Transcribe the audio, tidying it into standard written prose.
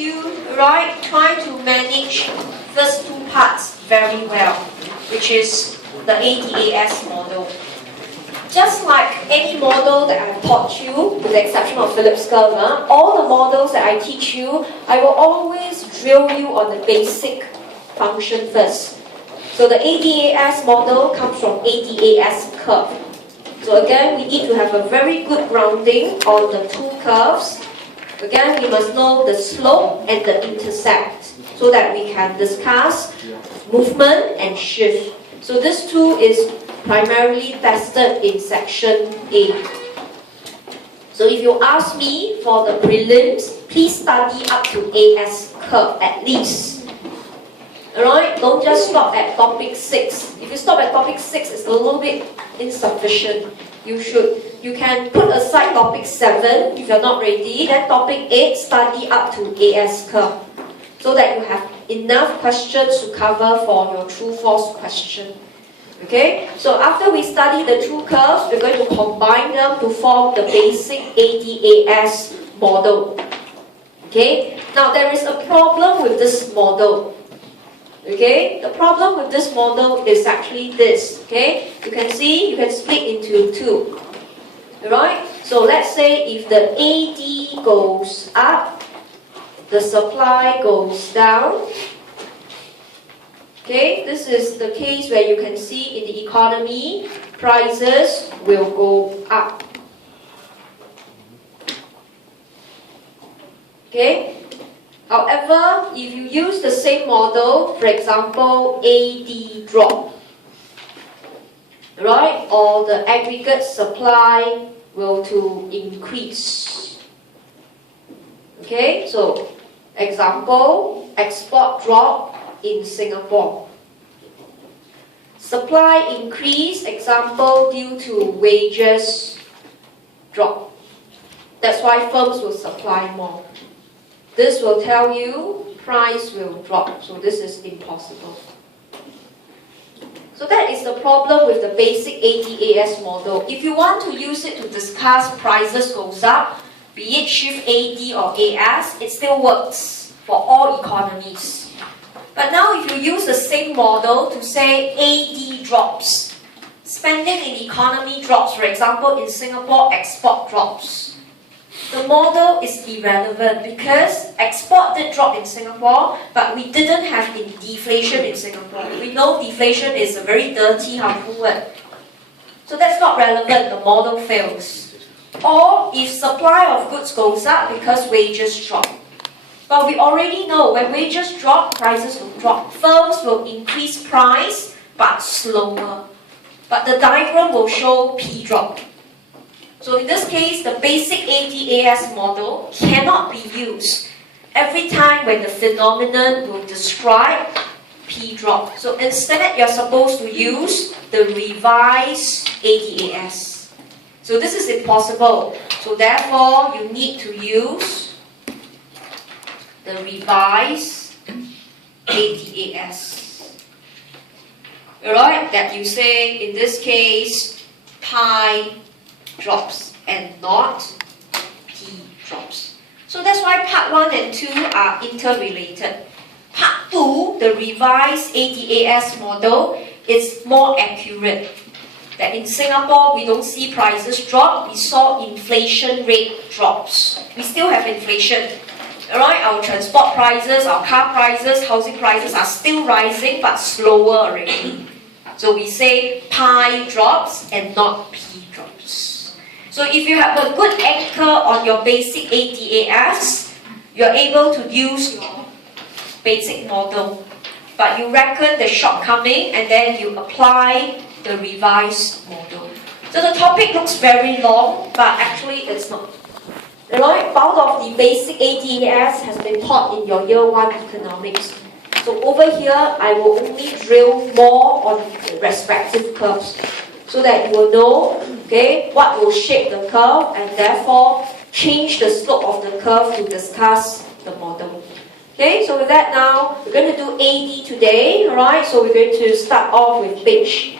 you, right, try to manage first two parts very well, which is the ADAS model. Just like any model that I've taught you, with the exception of Phillips curve, all the models that I teach you, I will always drill you on the basic function first. So the ADAS model comes from ADAS curve. So again, we need to have a very good grounding on the two curves. Again, we must know the slope and the intercept so that we can discuss movement and shift. So this two is primarily tested in section A. So if you ask me for the prelims, please study up to AS curve at least. Alright, don't just stop at topic 6. If you stop at topic 6, it's a little bit insufficient. You can put aside topic 7 if you're not ready. Then topic 8, study up to AS curve, so that you have enough questions to cover for your true-false question. Okay, so after we study the two curves, we're going to combine them to form the basic ADAS model. Okay, now there is a problem with this model. Okay, the problem with this model is actually this. Okay, you can see you can split into two. Alright, so let's say if the AD goes up, the supply goes down. Okay, this is the case where you can see in the economy, prices will go up. Okay, however, if you use the same model, for example, AD drop, right, or the aggregate supply will to increase. Okay, so example, export drop in Singapore. Supply increase, example, due to wages drop. That's why firms will supply more. This will tell you price will drop. So this is impossible. So that is the problem with the basic ADAS model. If you want to use it to discuss prices goes up, be it shift AD or AS, it still works for all economies. But now if you use the same model to say AD drops, spending in the economy drops, for example in Singapore export drops, the model is irrelevant because export did drop in Singapore, but we didn't have deflation in Singapore. We know deflation is a very dirty, harmful word. So that's not relevant, the model fails. Or if supply of goods goes up because wages drop. But we already know when wages drop, prices will drop. Firms will increase price, but slower. But the diagram will show P drop. So in this case, the basic ADAS model cannot be used every time when the phenomenon will describe P drop. So instead, you're supposed to use the revised ADAS. So this is impossible. So therefore, you need to use the revised ADAS. Alright, that you say in this case pi drops and not P drops. So that's why part 1 and 2 are interrelated. Part 2, the revised ADAS model, is more accurate. That in Singapore we don't see prices drop, we saw inflation rate drops. We still have inflation. Alright, our transport prices, our car prices, housing prices are still rising but slower already. So we say pi drops and not P drops. So if you have a good anchor on your basic ADAS, you're able to use your basic model. But you reckon the shortcoming and then you apply the revised model. So the topic looks very long, but actually it's not. Alright, part of the basic ADAS has been taught in your year 1 economics. So over here, I will only drill more on the respective curves so that you will know, okay, what will shape the curve and therefore change the slope of the curve to discuss the model. Okay, so with that now, we're going to do AD today, alright, so we're going to start off with pitch.